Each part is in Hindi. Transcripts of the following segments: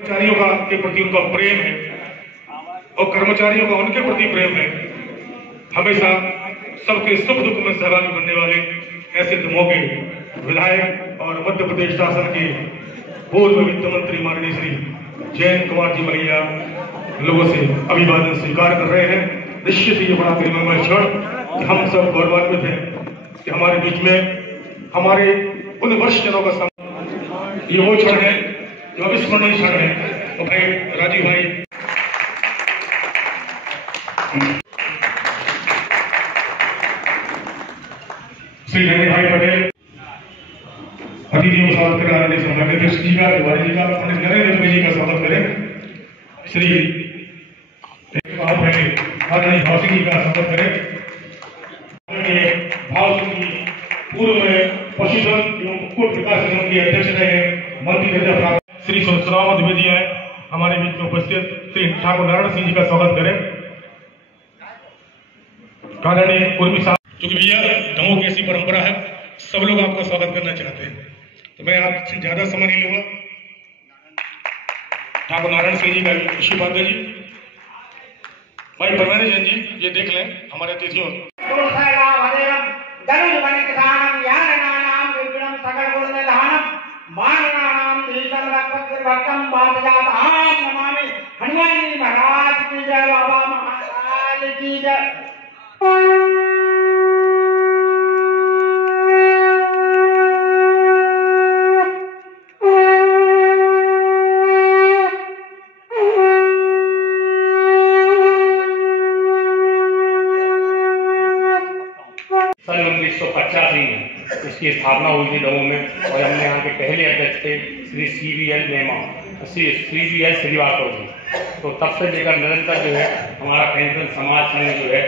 कर्मचारियों का के प्रति उनका प्रेम है और कर्मचारियों का उनके प्रति प्रेम है। हमेशा सबके सुख दुख में सहभागी बनने वाले ऐसे दमोह के विधायक और मध्य प्रदेश शासन के पूर्व वित्त मंत्री माननीय श्री जयंत कुमार जी मलिया लोगों से अभिवादन स्वीकार कर रहे हैं। निश्चित ही ये बड़ा प्रेममय क्षण कि हम सब गौरवान्वित हैं कि हमारे बीच में हमारे उन वर्षजनों का ये वो क्षण है जो अविस्मरणीय क्षण है। तो भाई राजीव भाई, श्री जयंत भाई पटेल अतिथियों का स्वागत करें। आदरणीय संघाध्यक्ष जी का, तिवारी जी का, पंडित नरेंद्र दुबे जी का स्वागत करें। श्री आदरणीय भाव सिंह जी का स्वागत करें। भाव सिंह जी पूर्व में पशुधन एवं कुक्कुट विकास निगम के अध्यक्ष रहे, मंत्री श्री सुश्राम दुबे जी आए हमारे बीच में उपस्थित। श्री ठाकुर नारायण सिंह जी का स्वागत करें। आदरणीय उर्मी साहब, क्योंकि भैया दमोह की ऐसी परंपरा है, सब लोग आपका स्वागत करना चाहते हैं, तो मैं आपसे ज्यादा समय नहीं लूंगा। ठाकुर नारायण सिंह जी का ऋषि उपाध्याय जी, भाई परमानी जैन जी, ये देख लें हमारे अतिथियों। हनुमान जी महाराज की जय, बाबा महाकाल की जय। सन 1985 में इसकी स्थापना हुई थी दमोह में, और हमने यहाँ के पहले अध्यक्ष थे श्री CVL श्रीवास्तव जी। तो तब से लेकर निरंतर जो है हमारा पेंशन समाज संघ जो है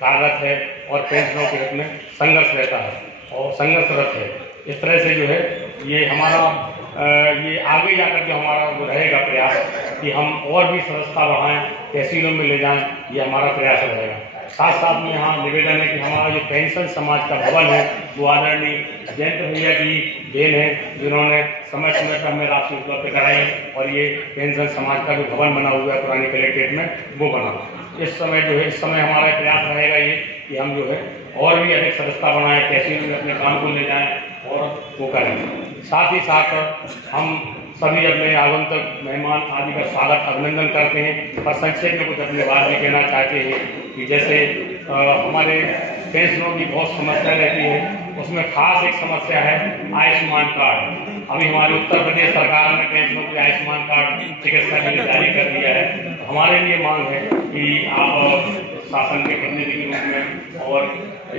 कार्यरत है और पेंशनों के हित में संघर्ष रहता है और संघर्षरत है। इस तरह से जो है ये हमारा ये आगे जाकर जो हमारा वो रहेगा प्रयास कि हम और भी सदस्यता बढ़ाएं, तहसीलों में ले जाएं, ये हमारा प्रयास रहेगा। साथ साथ में यहाँ निवेदन है कि हमारा जो पेंशन समाज का भवन है वो आदरणीय जयंत भैया की देन है, जिन्होंने समय समय पर हमें राशि उपलब्ध कराई और ये पेंशन समाज का जो भवन बना हुआ है पुराने कलेक्ट्रेट में वो बना। इस समय जो है इस समय हमारा प्रयास रहेगा ये कि हम जो है और भी अधिक सदस्यता बनाएं, तहसील में अपने काम को ले जाएं और वो करें। साथ ही साथ हम सभी अपने आगंतुक मेहमान आदि का स्वागत अभिनंदन करते हैं। पर संक्षेप में कुछ अपने बात भी कहना चाहते हैं कि जैसे हमारे पेंशनों की बहुत समस्या रहती है, उसमें खास एक समस्या है आयुष्मान कार्ड। अभी हमारे उत्तर प्रदेश सरकार ने पेंशनों के आयुष्मान कार्ड चिकित्सा के लिए जारी कर दिया है। तो हमारे लिए मांग है कि आप शासन के प्रतिनिधि के रूप में और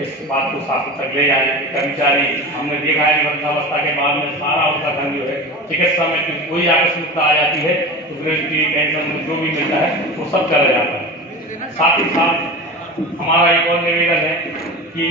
इस बात को शासन तक ले जाए कि कर्मचारी, हमने देखा है कि वृद्धावस्था के बाद में सारा उसका धन जो है चिकित्सा में कोई आकस्मिकता आ जाती है तो ग्रेजुटी पेंशन जो भी मिलता है वो सब चला जाता है। साथ ही साथ हमारा एक और निवेदन है कि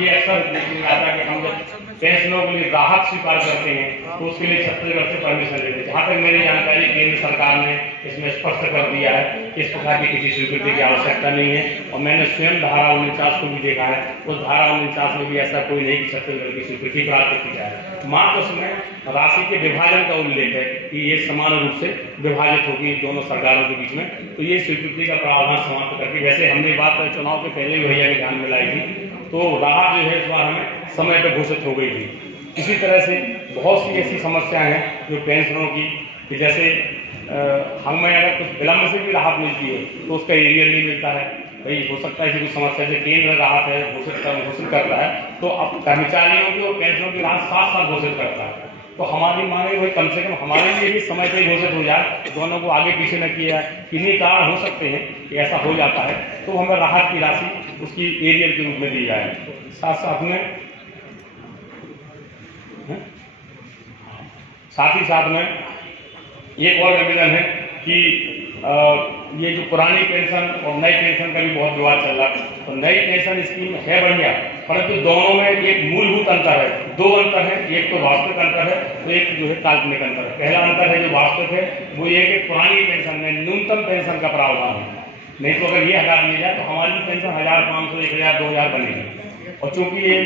ये अक्सर देखने में आता है कि हम जब पेंशनों के लिए राहत स्वीकार करते हैं तो उसके लिए छत्तीसगढ़ से परमिशन लेते हैं। जहाँ तक मेरी जानकारी केंद्र सरकार ने इसमें स्पष्ट कर दिया है कि इस प्रकार की किसी स्वीकृति की आवश्यकता नहीं है। और मैंने स्वयं धारा 49 को भी देखा है, उस धारा 49 में भी ऐसा कोई नहीं कि छत्तीसगढ़ की स्वीकृति प्राप्त की जाए। मात्र उसमें राशि के विभाजन का उल्लेख है कि ये समान रूप से विभाजित होगी दोनों सरकारों के बीच में, तो ये स्वीकृति का प्रावधान समाप्त करके, वैसे हमने बात चुनाव के पहले भी भैया के ध्यान में लाई थी, तो राहत जो है इस बार हमें समय पर घोषित हो गई थी। इसी तरह से बहुत सी ऐसी समस्याएं हैं जो पेंशनों की, कि जैसे हमें अगर कुछ विलम्ब से भी राहत मिलती है तो उसका एरियर नहीं मिलता है। भाई हो सकता है कि कुछ समस्या से केंद्र राहत है घोषित करता है तो अब कर्मचारियों की और पेंशनों की राहत साथ साथ घोषित करता है। तो हमारी मांग है वही कम से कम हमारे लिए भी समय पर घोषित हो जाए, दोनों को आगे पीछे न किया है। किन्हीं कारण हो सकते हैं कि ऐसा हो जाता है तो हमें राहत की राशि उसकी एरियर के रूप में दी जाए। साथ ही साथ में एक और निवेदन है कि ये जो पुरानी पेंशन और नई पेंशन का भी बहुत विवाद चल रहा है। तो नई पेंशन स्कीम है बढ़िया, परंतु दोनों में एक मूलभूत अंतर है, दो अंतर है। एक तो वास्तविक अंतर है, तो एक जो है काल्पनिक अंतर है। पहला अंतर है जो वास्तविक है वो ये कि पुरानी पेंशन में न्यूनतम पेंशन का प्रावधान है, नहीं तो अगर ये हटा दिया जाए तो हमारी पेंशन 1500, 1000, 2000 बनेगी। और चूंकि ये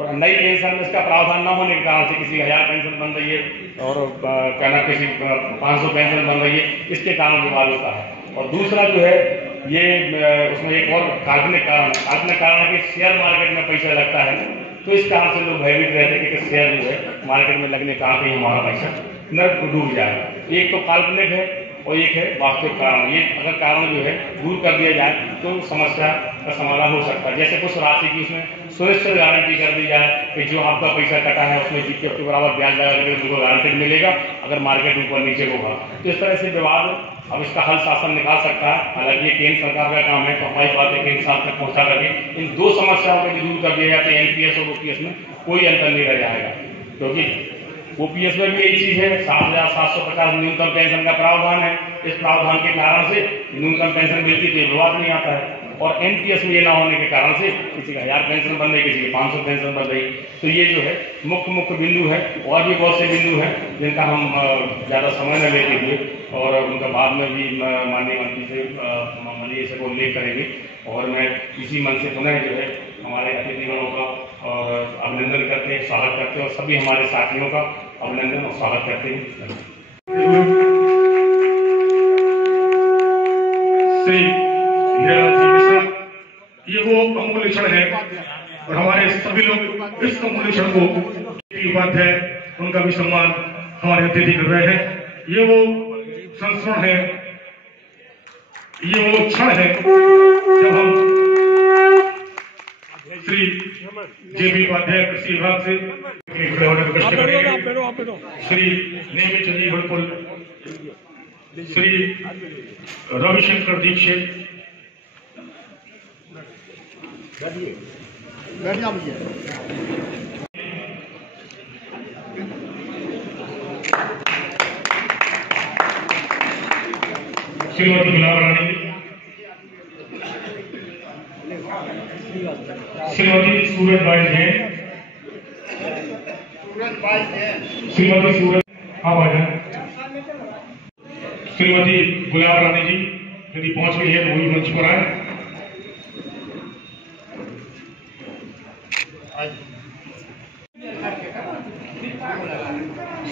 नई पेंशन में इसका प्रावधान न होने के कारण से किसी 1000 पेंशन बन रही है और कहना किसी 500 पेंशन बन रही है, इसके कारण विवाद होता है। और दूसरा जो है ये उसमें एक और काल्पनिक कारण है कि शेयर मार्केट में पैसा लगता है, तो इस कारण से लोग भयभीत रहते हैं कि शेयर जो है मार्केट में लगने का कहीं हमारा पैसा न डूब जाएगा। एक तो काल्पनिक है और एक है वास्तविक कारण। ये अगर कारण जो है दूर कर दिया जाए तो समस्या का समाधान हो सकता है। जैसे कुछ राशि की उसमें सुनिश्चित गारंटी कर दी जाए कि जो आपका पैसा कटा है उसमें जीपीएफ के बराबर ब्याज लगा करके उनको गारंटी मिलेगा अगर मार्केट ऊपर नीचे होगा। तो इस तरह से विवाद अब इसका हल शासन निकाल सकता है। हालांकि ये केंद्र सरकार का काम है, तो हमारी बात है केंद्र साहब तक पहुंचा करके इन दो समस्याओं को दूर कर दिया जाए। एनपीएस और ओपीएस में कोई अंतर नहीं रह जाएगा, क्योंकि ओपीएस में भी यही चीज है, 7,750 न्यूनतम पेंशन का प्रावधान है। इस प्रावधान के कारण से न्यूनतम पेंशन मिलती है तो विवाद नहीं आता है। और एनपीएस में ये ना होने के कारण से किसी का 1000 पेंशन बन रही, किसी की 500 पेंशन बन रही। तो ये जो है मुख्य बिंदु है। और भी बहुत से बिंदु हैं जिनका हम ज्यादा समय न लेते हुए और उनका बाद में भी माननीय मंत्री से मंत्री से उल्लेख करेंगे। और मैं इसी मन से पुनः जो है हमारे अतिथिगणों का और अभिनंदन करते हैं, स्वागत करते हैं और सभी हमारे साथियों का अभिनंदन और स्वागत करते हैं। श्री ये वो अमूल्य क्षण है और हमारे सभी लोग इस अमूल्य क्षण को की बात है, उनका भी सम्मान हमारे अतिथि कर रहे हैं। ये वो संस्मरण है, ये वो क्षण है जब हम श्री जेबी उपाध्याय कृषि विभाग से खड़े होने का कष्ट करेंगे। श्री नेमी चंदी भड़पुल, श्री रविशंकर दीक्षित, श्रीमती गुलाब रानी, श्रीमती सूरज बाई जैन, श्रीमती सूरज श्रीमती गुलाब रानी जी यदि पहुंच गई है तो वही मंच पर आए।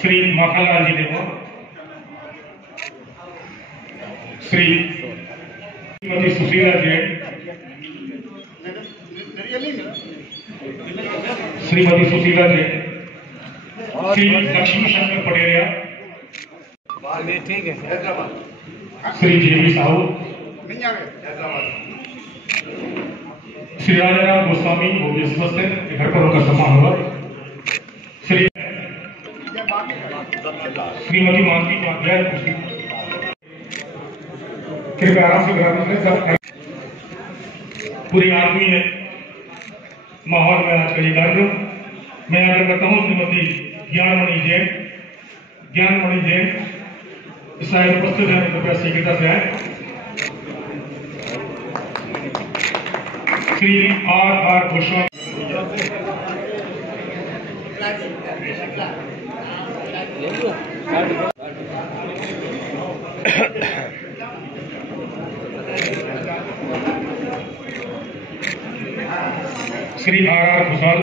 श्री माखनलाल जी देखो, श्रीमती सुशीला जैन, श्रीमती सुशीला जैन, श्री लक्ष्मी शंकर पटेरिया, ठीक है, श्री जेबी साहू, श्री राजाराम गोस्वामी, वो भी स्वस्थ है, घर पर उनका सम्मान होगा। श्रीमती मानसी उपाध्याय, कृपया आराम से ग्रामीण पूरी आत्मीय माहौल में आज का ये कार्यक्रम मैं आग्रह करता हूँ। श्रीमती ज्ञानमणि जैन शायद उपस्थित है, कृपया शीघ्रता से आए। Shri R Goswami, Shri R Khushal,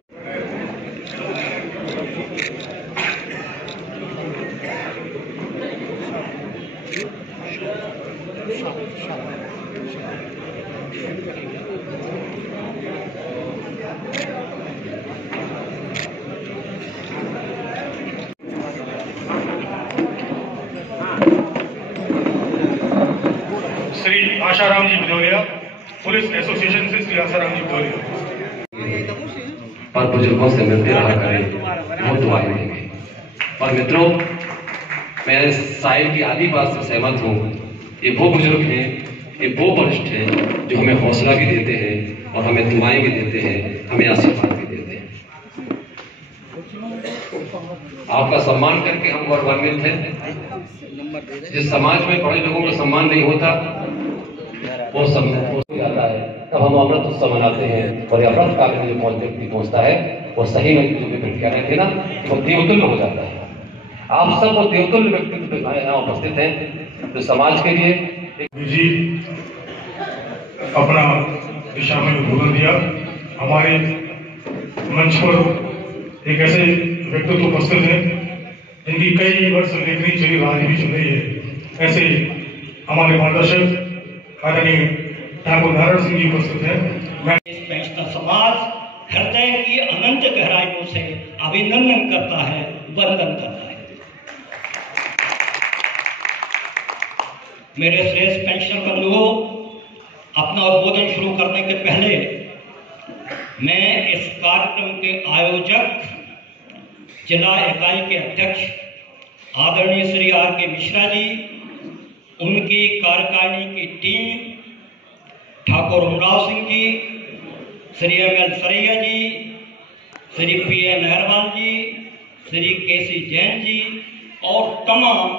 Shri Asharam ji Bhadauria, police association से श्री आशाराम जी भदौरिया। और बुजुर्गों से मिलते रहा करें, वो दुआएं देंगे। और मित्रों, मैं साहिब की आधी बात से सहमत हूँ। ये वो बुजुर्ग हैं, ये वो वरिष्ठ हैं जो हमें हौसला भी देते हैं और हमें दुआएं भी देते हैं, हमें आशीर्वाद भी देते हैं। आपका सम्मान करके हम गौरवान्वित हैं। जिस समाज में बड़े लोगों का सम्मान नहीं होता वो सब हो जाता है, तब हम अमृत उत्सव मनाते हैं। और अमृत काल में जो व्यक्ति पहुंचता है वो सही में जो भी व्यक्ति कह रहे थे ना, वो देवतुल्य हो जाता है। आप सब वो देवतुल्य व्यक्ति यहाँ उपस्थित हैं जो समाज के लिए जी अपना दिशा में उद्बोधन दिया। हमारे मंच पर एक ऐसे व्यक्तित्व उपस्थित हैं इनकी कई वर्ष लेखनी चली राजनीति चल रही है। ऐसे हमारे मार्गदर्शक आदरणीय ठाकुर नारायण सिंह जी उपस्थित है। मैं पेंशनर समाज हृदय की अनंत गहराइयों से अभिनंदन करता है, वंदन करता है। मेरे श्रेष्ठ पेंशनर बंधुओं, अपना उद्बोधन शुरू करने के पहले मैं इस कार्यक्रम के आयोजक, जिला इकाई के अध्यक्ष आदरणीय श्री R.K. मिश्रा जी, उनकी कार्यकारिणी की टीम, ठाकुर उमराव सिंह जी, श्री M.L. सरैया जी, श्री P.A. मेहरबान जी, श्री K.C. जैन जी और तमाम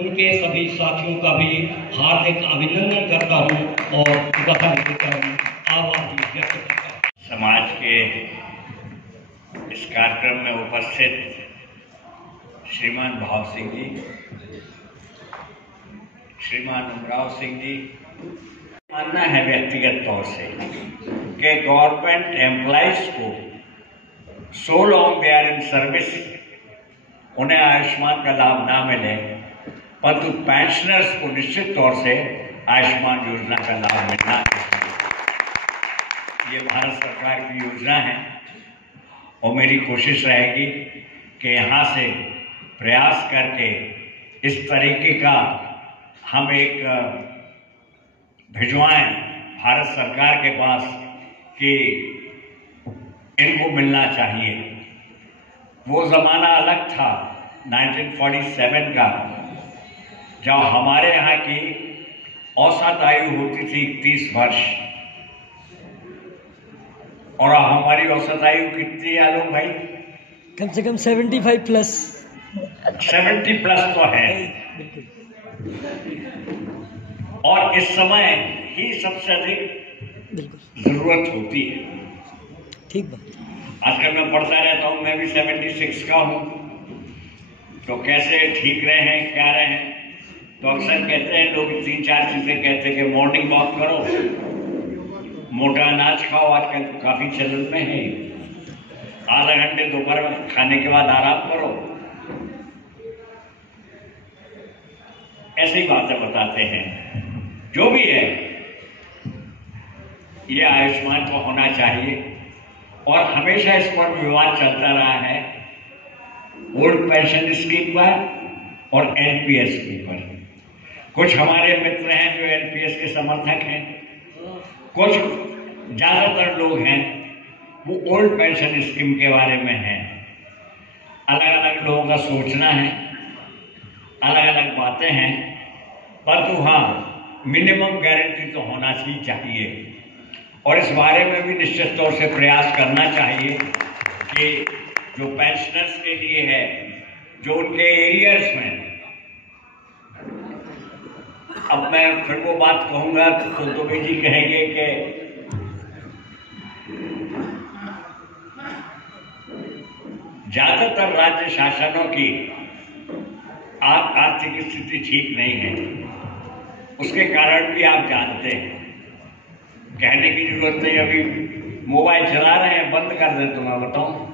उनके सभी साथियों का भी हार्दिक अभिनंदन करता हूं और बधाई देता हूं, आभार व्यक्त करता हूं। समाज के इस कार्यक्रम में उपस्थित श्रीमान भाव सिंह जी, श्रीमान उमराव सिंह जी, मानना है व्यक्तिगत तौर से कि गवर्नमेंट एम्प्लॉइज को so long they are in service उन्हें आयुष्मान का लाभ ना मिले, परंतु पेंशनर्स को निश्चित तौर से आयुष्मान योजना का लाभ मिलना चाहिए। ये भारत सरकार की योजना है और मेरी कोशिश रहेगी कि यहाँ से प्रयास करके इस तरीके का हम एक भिजवाएं भारत सरकार के पास कि इनको मिलना चाहिए। वो ज़माना अलग था 1947 का, जब हमारे यहाँ की औसत आयु होती थी 30 वर्ष, और हमारी औसत आयु कितनी है लोग भाई? कम से कम 75 प्लस। 70 प्लस तो है, और इस समय ही सबसे अधिक जरूरत होती है। ठीक बात। आजकल मैं पढ़ता रहता हूँ, मैं भी 76 का हूँ, तो कैसे ठीक रहे हैं, क्या रहे हैं, तो अक्सर कहते हैं लोग 3-4 चीजें कहते हैं कि मॉर्निंग वॉक करो, मोटा अनाज खाओ, आजकल तो काफी चलन में है, आधा घंटे दोपहर में खाने के बाद आराम करो, ऐसी बातें बताते हैं। जो भी है, ये आयुष्मान को होना चाहिए, और हमेशा इस पर विवाद चलता रहा है ओल्ड पेंशन स्कीम पर और एनपीएस स्कीम पर। कुछ हमारे मित्र हैं जो एनपीएस के समर्थक हैं, कुछ ज्यादातर लोग हैं वो ओल्ड पेंशन स्कीम के बारे में हैं। अलग अलग लोगों का सोचना है, अलग अलग बातें हैं, परंतु हाँ, मिनिमम गारंटी तो होना ही चाहिए, और इस बारे में भी निश्चित तौर से प्रयास करना चाहिए कि जो पेंशनर्स के लिए है, जो उनके एरियर्स में, अब मैं फिर वो बात कहूंगा तो दुबे जी कहेंगे कि ज्यादातर राज्य शासनों की आर्थिक स्थिति ठीक नहीं है, उसके कारण भी आप जानते हैं, कहने की जरूरत नहीं। अभी मोबाइल चला रहे हैं, बंद कर दे तो मैं बताऊं।